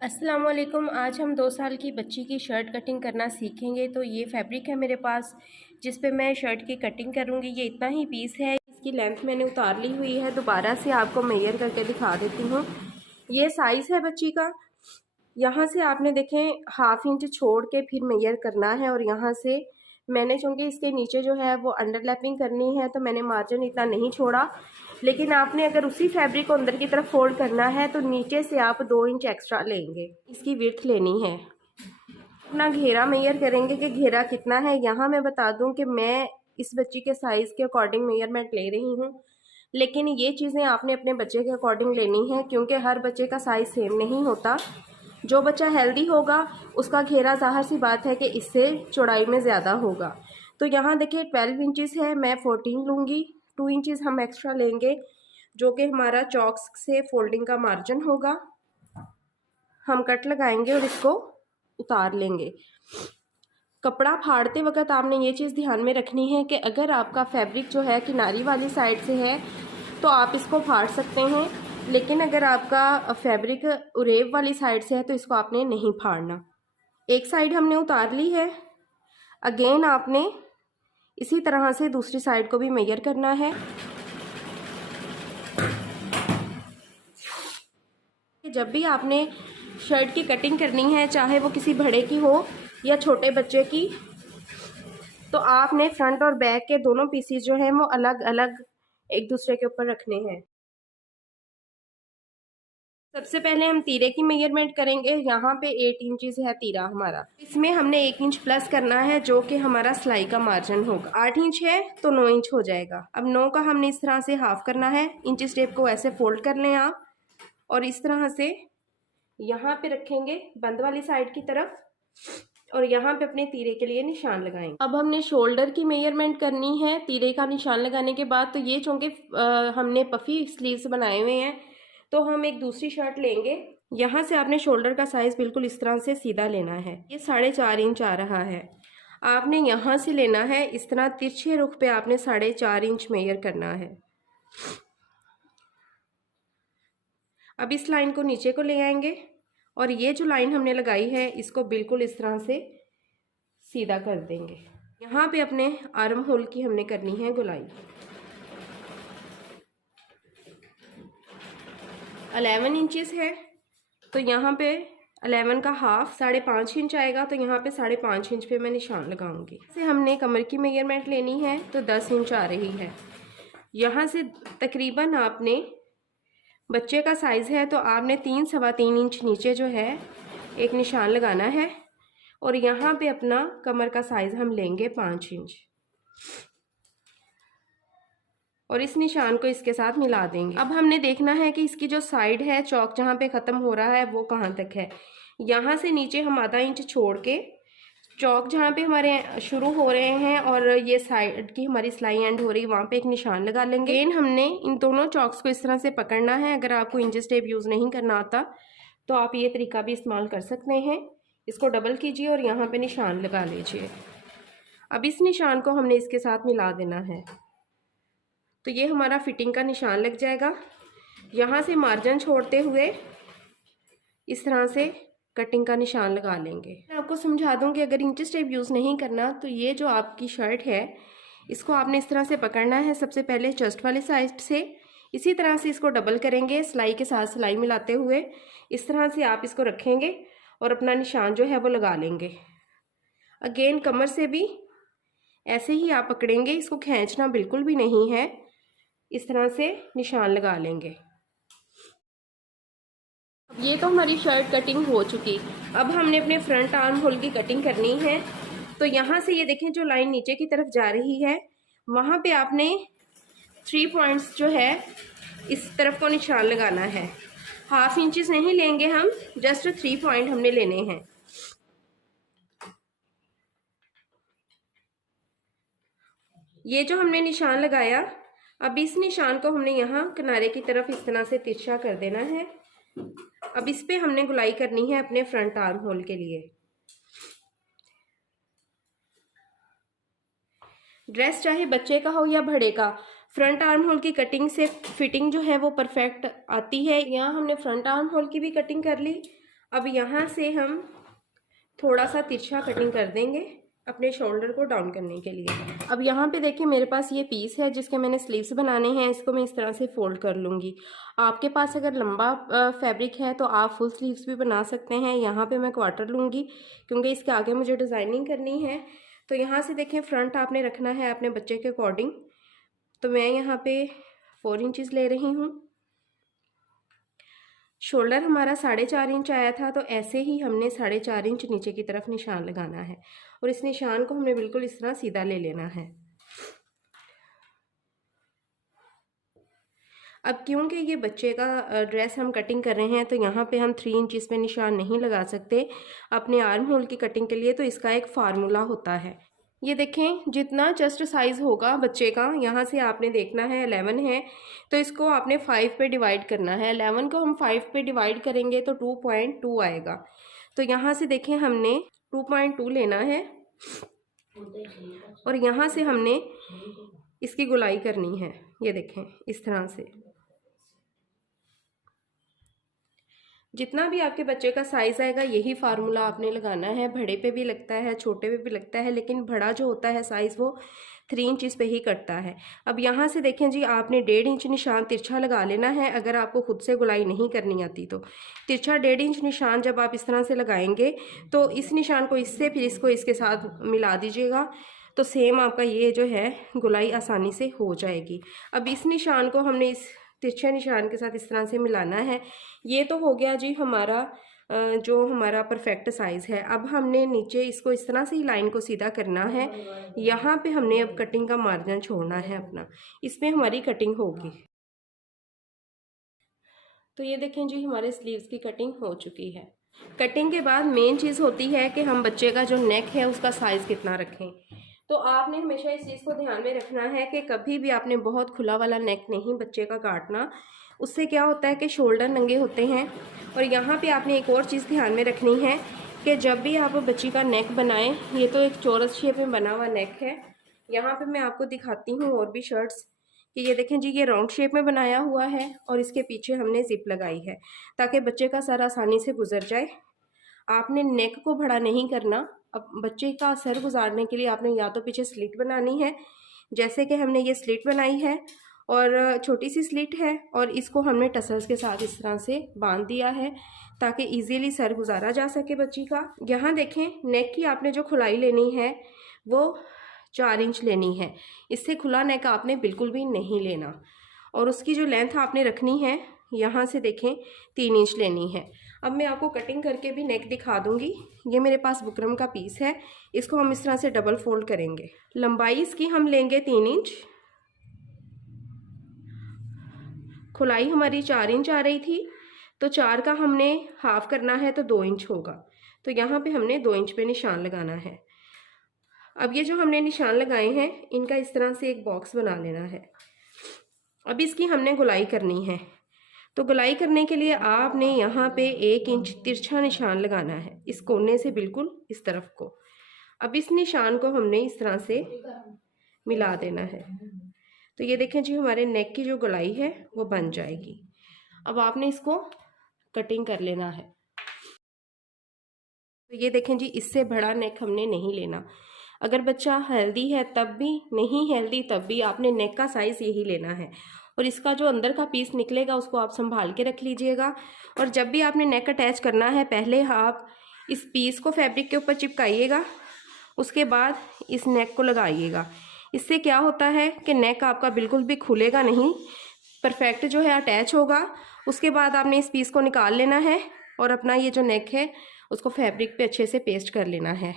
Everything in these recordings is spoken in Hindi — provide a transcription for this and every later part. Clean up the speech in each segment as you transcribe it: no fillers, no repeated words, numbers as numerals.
अस्सलाम वालेकुम। आज हम 2 साल की बच्ची की शर्ट कटिंग करना सीखेंगे। तो ये फैब्रिक है मेरे पास जिस पे मैं शर्ट की कटिंग करूँगी। ये इतना ही पीस है, इसकी लेंथ मैंने उतार ली हुई है। दोबारा से आपको मेजर करके दिखा देती हूँ। ये साइज़ है बच्ची का। यहाँ से आपने देखें हाफ इंच छोड़ के फिर मेजर करना है, और यहाँ से मैंने चूँकि इसके नीचे जो है वो अंडरलैपिंग करनी है तो मैंने मार्जिन इतना नहीं छोड़ा। लेकिन आपने अगर उसी फैब्रिक को अंदर की तरफ फोल्ड करना है तो नीचे से आप 2 इंच एक्स्ट्रा लेंगे। इसकी विड्थ लेनी है। अपना घेरा मेजर करेंगे कि घेरा कितना है। यहाँ मैं बता दूं कि मैं इस बच्ची के साइज़ के अकॉर्डिंग मेजरमेंट ले रही हूँ, लेकिन ये चीज़ें आपने अपने बच्चे के अकॉर्डिंग लेनी है क्योंकि हर बच्चे का साइज़ सेम नहीं होता। जो बच्चा हेल्दी होगा उसका घेरा ज़ाहिर सी बात है कि इससे चौड़ाई में ज़्यादा होगा। तो यहाँ देखिए 12 इंचेस है, मैं 14 लूँगी। 2 इंचेस हम एक्स्ट्रा लेंगे जो कि हमारा चॉक्स से फोल्डिंग का मार्जिन होगा। हम कट लगाएंगे और इसको उतार लेंगे। कपड़ा फाड़ते वक्त आपने ये चीज़ ध्यान में रखनी है कि अगर आपका फैब्रिक जो है किनारी वाली साइड से है तो आप इसको फाड़ सकते हैं, लेकिन अगर आपका फैब्रिक उरेब वाली साइड से है तो इसको आपने नहीं फाड़ना। एक साइड हमने उतार ली है। अगेन आपने इसी तरह से दूसरी साइड को भी मेजर करना है। जब भी आपने शर्ट की कटिंग करनी है, चाहे वो किसी बड़े की हो या छोटे बच्चे की, तो आपने फ्रंट और बैक के दोनों पीसीज जो हैं वो अलग अलग एक दूसरे के ऊपर रखने हैं। सबसे पहले हम तीरे की मेजरमेंट करेंगे। यहाँ पे 8 इंचेस है तीरा हमारा। इसमें हमने 1 इंच प्लस करना है जो कि हमारा सिलाई का मार्जिन होगा। 8 इंच है तो 9 इंच हो जाएगा। अब 9 का हमने इस तरह से हाफ करना है। इंच टेप को ऐसे फोल्ड कर लें आप, और इस तरह से यहाँ पे रखेंगे बंद वाली साइड की तरफ, और यहाँ पे अपने तीरे के लिए निशान लगाएंगे। अब हमने शोल्डर की मेजरमेंट करनी है तीरे का निशान लगाने के बाद। तो ये चूँकि हमने पफी स्लीव्स बनाए हुए हैं तो हम एक दूसरी शर्ट लेंगे। यहाँ से आपने शोल्डर का साइज़ बिल्कुल इस तरह से सीधा लेना है। ये 4.5 इंच आ रहा है। आपने यहाँ से लेना है इस तरह तिरछे रुख पे आपने 4.5 इंच मेजर करना है। अब इस लाइन को नीचे को ले आएंगे और ये जो लाइन हमने लगाई है इसको बिल्कुल इस तरह से सीधा कर देंगे। यहाँ पे अपने आर्म होल की हमने करनी है गोलाई। 11 इंचेस है तो यहाँ पे 11 का हाफ 5.5 इंच आएगा, तो यहाँ पे 5.5 इंच पे मैं निशान लगाऊंगी। से हमने कमर की मेजरमेंट लेनी है तो 10 इंच आ रही है। यहाँ से तकरीबन आपने बच्चे का साइज़ है तो आपने 3-3.25 इंच नीचे जो है एक निशान लगाना है, और यहाँ पे अपना कमर का साइज़ हम लेंगे 5 इंच, और इस निशान को इसके साथ मिला देंगे। अब हमने देखना है कि इसकी जो साइड है चौक जहाँ पे ख़त्म हो रहा है वो कहाँ तक है। यहाँ से नीचे हम आधा इंच छोड़ के चौक जहाँ पे हमारे शुरू हो रहे हैं और ये साइड की हमारी सिलाई एंड हो रही है वहाँ पे एक निशान लगा लेंगे। अगेन हमने इन दोनों चौक्स को इस तरह से पकड़ना है। अगर आपको इंचेस टेप यूज़ नहीं करना आता तो आप ये तरीका भी इस्तेमाल कर सकते हैं। इसको डबल कीजिए और यहाँ पे निशान लगा लीजिए। अब इस निशान को हमने इसके साथ मिला देना है तो ये हमारा फिटिंग का निशान लग जाएगा। यहाँ से मार्जिन छोड़ते हुए इस तरह से कटिंग का निशान लगा लेंगे। मैं आपको समझा दूँ कि अगर इंचेस टेप यूज़ नहीं करना तो ये जो आपकी शर्ट है इसको आपने इस तरह से पकड़ना है। सबसे पहले चेस्ट वाली साइड से इसी तरह से इसको डबल करेंगे, सिलाई के साथ सिलाई मिलाते हुए इस तरह से आप इसको रखेंगे और अपना निशान जो है वो लगा लेंगे। अगेन कमर से भी ऐसे ही आप पकड़ेंगे, इसको खींचना बिल्कुल भी नहीं है। इस तरह से निशान लगा लेंगे। ये तो हमारी शर्ट कटिंग हो चुकी। अब हमने अपने फ्रंट आर्म होल की कटिंग करनी है। तो यहाँ से ये देखें जो लाइन नीचे की तरफ जा रही है वहाँ पे आपने 3 पॉइंट्स जो है इस तरफ को निशान लगाना है। हाफ इंचेस नहीं लेंगे हम, जस्ट 3 पॉइंट हमने लेने हैं। ये जो हमने निशान लगाया, अब इस निशान को हमने यहाँ किनारे की तरफ इस तरह से तिरछा कर देना है। अब इस पे हमने गुलाई करनी है अपने फ्रंट आर्म होल के लिए। ड्रेस चाहे बच्चे का हो या बड़े का, फ्रंट आर्म होल की कटिंग से फिटिंग जो है वो परफेक्ट आती है। यहाँ हमने फ्रंट आर्म होल की भी कटिंग कर ली। अब यहाँ से हम थोड़ा सा तिरछा कटिंग कर देंगे अपने शोल्डर को डाउन करने के लिए। अब यहाँ पे देखिए मेरे पास ये पीस है जिसके मैंने स्लीव्स बनाने हैं। इसको मैं इस तरह से फोल्ड कर लूँगी। आपके पास अगर लंबा फैब्रिक है तो आप फुल स्लीव्स भी बना सकते हैं। यहाँ पे मैं क्वार्टर लूँगी क्योंकि इसके आगे मुझे डिज़ाइनिंग करनी है। तो यहाँ से देखें फ्रंट आपने रखना है अपने बच्चे के अकॉर्डिंग। तो मैं यहाँ पे 4 इंचज़ ले रही हूँ। शोल्डर हमारा 4.5 इंच आया था, तो ऐसे ही हमने 4.5 इंच नीचे की तरफ निशान लगाना है और इस निशान को हमने बिल्कुल इस तरह सीधा ले लेना है। अब क्योंकि ये बच्चे का ड्रेस हम कटिंग कर रहे हैं तो यहाँ पे हम 3 इंच पे निशान नहीं लगा सकते अपने आर्म होल की कटिंग के लिए। तो इसका एक फार्मूला होता है। ये देखें जितना चेस्ट साइज़ होगा बच्चे का, यहाँ से आपने देखना है 11 है तो इसको आपने 5 पे डिवाइड करना है। 11 को हम 5 पे डिवाइड करेंगे तो 2.2 आएगा। तो यहाँ से देखें हमने 2.2 लेना है और यहाँ से हमने इसकी गुलाई करनी है। ये देखें इस तरह से। जितना भी आपके बच्चे का साइज़ आएगा यही फार्मूला आपने लगाना है। बड़े पे भी लगता है, छोटे पे भी लगता है, लेकिन बड़ा जो होता है साइज़ वो 3 इंच पे ही कटता है। अब यहाँ से देखें जी आपने 1.5 इंच निशान तिरछा लगा लेना है। अगर आपको खुद से गुलाई नहीं करनी आती तो तिरछा 1.5 इंच निशान जब आप इस तरह से लगाएंगे तो इस निशान को इससे फिर इसको इसके साथ मिला दीजिएगा तो सेम आपका ये जो है गुलाई आसानी से हो जाएगी। अब इस निशान को हमने इस तिरछे निशान के साथ इस तरह से मिलाना है। ये तो हो गया जी हमारा जो हमारा परफेक्ट साइज़ है। अब हमने नीचे इसको इस तरह से ही लाइन को सीधा करना है। यहाँ पे हमने अब कटिंग का मार्जिन छोड़ना है अपना, इसमें हमारी कटिंग होगी। तो ये देखें जी हमारे स्लीव्स की कटिंग हो चुकी है। कटिंग के बाद मेन चीज़ होती है कि हम बच्चे का जो नेक है उसका साइज़ कितना रखें। तो आपने हमेशा इस चीज़ को ध्यान में रखना है कि कभी भी आपने बहुत खुला वाला नेक नहीं बच्चे का काटना। उससे क्या होता है कि शोल्डर नंगे होते हैं। और यहाँ पे आपने एक और चीज़ ध्यान में रखनी है कि जब भी आप बच्ची का नेक बनाएं, ये तो एक चौरस शेप में बना हुआ नेक है। यहाँ पे मैं आपको दिखाती हूँ और भी शर्ट्स कि ये देखें जी ये राउंड शेप में बनाया हुआ है और इसके पीछे हमने जिप लगाई है ताकि बच्चे का सर आसानी से गुजर जाए। आपने नेक को बड़ा नहीं करना। अब बच्चे का सर गुजारने के लिए आपने या तो पीछे स्लिट बनानी है, जैसे कि हमने ये स्लिट बनाई है और छोटी सी स्लिट है और इसको हमने टसल्स के साथ इस तरह से बांध दिया है ताकि इजीली सर गुजारा जा सके बच्ची का। यहाँ देखें नेक की आपने जो खुलाई लेनी है वो 4 इंच लेनी है। इससे खुला नेक आपने बिल्कुल भी नहीं लेना। और उसकी जो लेंथ आपने रखनी है यहाँ से देखें 3 इंच लेनी है। अब मैं आपको कटिंग करके भी नेक दिखा दूंगी। ये मेरे पास बुकरम का पीस है, इसको हम इस तरह से डबल फोल्ड करेंगे। लंबाई इसकी हम लेंगे 3 इंच, खुलाई हमारी 4 इंच आ रही थी तो 4 का हमने हाफ करना है तो 2 इंच होगा। तो यहाँ पे हमने 2 इंच पे निशान लगाना है। अब ये जो हमने निशान लगाए हैं इनका इस तरह से एक बॉक्स बना लेना है। अब इसकी हमने गुलाई करनी है। तो गुलाई करने के लिए आपने यहाँ पे 1 इंच तिरछा निशान लगाना है इस कोने से बिल्कुल इस तरफ को। अब इस निशान को हमने इस तरह से मिला देना है। तो ये देखें जी हमारे नेक की जो गुलाई है वो बन जाएगी। अब आपने इसको कटिंग कर लेना है। तो ये देखें जी इससे बड़ा नेक हमने नहीं लेना। अगर बच्चा हेल्दी है तब भी, नहीं हेल्दी तब भी आपने नेक का साइज़ यही लेना है। और इसका जो अंदर का पीस निकलेगा उसको आप संभाल के रख लीजिएगा। और जब भी आपने नेक अटैच करना है पहले आप इस पीस को फैब्रिक के ऊपर चिपकाइएगा, उसके बाद इस नेक को लगाइएगा। इससे क्या होता है कि नेक आपका बिल्कुल भी खुलेगा नहीं, परफेक्ट जो है अटैच होगा। उसके बाद आपने इस पीस को निकाल लेना है और अपना ये जो नेक है उसको फैब्रिक पे अच्छे से पेस्ट कर लेना है।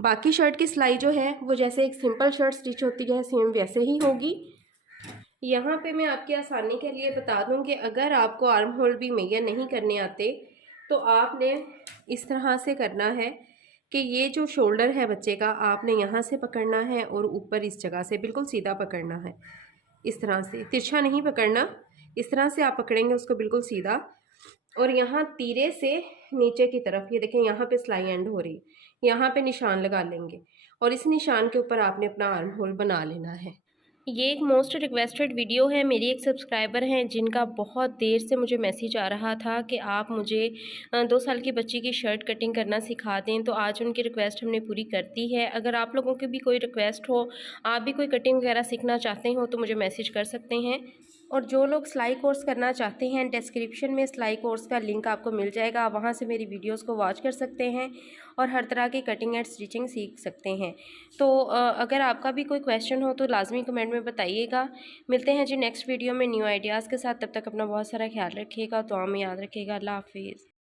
बाकी शर्ट की सिलाई जो है वो जैसे एक सिंपल शर्ट स्टिच होती है सेम वैसे ही होगी। यहाँ पे मैं आपकी आसानी के लिए बता दूँ कि अगर आपको आर्म होल भी मेजर नहीं करने आते तो आपने इस तरह से करना है कि ये जो शोल्डर है बच्चे का आपने यहाँ से पकड़ना है और ऊपर इस जगह से बिल्कुल सीधा पकड़ना है। इस तरह से तिरछा नहीं पकड़ना, इस तरह से आप पकड़ेंगे उसको बिल्कुल सीधा। और यहाँ तीरे से नीचे की तरफ ये देखें यहाँ पे सिलाई एंड हो रही है, यहाँ पे निशान लगा लेंगे और इस निशान के ऊपर आपने अपना आर्म होल बना लेना है। ये एक मोस्ट रिक्वेस्टेड वीडियो है। मेरी एक सब्सक्राइबर हैं जिनका बहुत देर से मुझे मैसेज आ रहा था कि आप मुझे 2 साल की बच्ची की शर्ट कटिंग करना सिखा दें, तो आज उनकी रिक्वेस्ट हमने पूरी कर दी है। अगर आप लोगों की भी कोई रिक्वेस्ट हो, आप भी कोई कटिंग वगैरह सीखना चाहते हो तो मुझे मैसेज कर सकते हैं। और जो लोग सिलाई कोर्स करना चाहते हैं, डिस्क्रिप्शन में सिलाई कोर्स का लिंक आपको मिल जाएगा, आप वहाँ से मेरी वीडियोस को वॉच कर सकते हैं और हर तरह की कटिंग एंड स्टिचिंग सीख सकते हैं। तो अगर आपका भी कोई क्वेश्चन हो तो लाजमी कमेंट में बताइएगा। मिलते हैं जी नेक्स्ट वीडियो में न्यू आइडियाज़ के साथ। तब तक अपना बहुत सारा ख्याल रखिएगा, दुआ में याद रखिएगा। अल्लाह हाफिज़।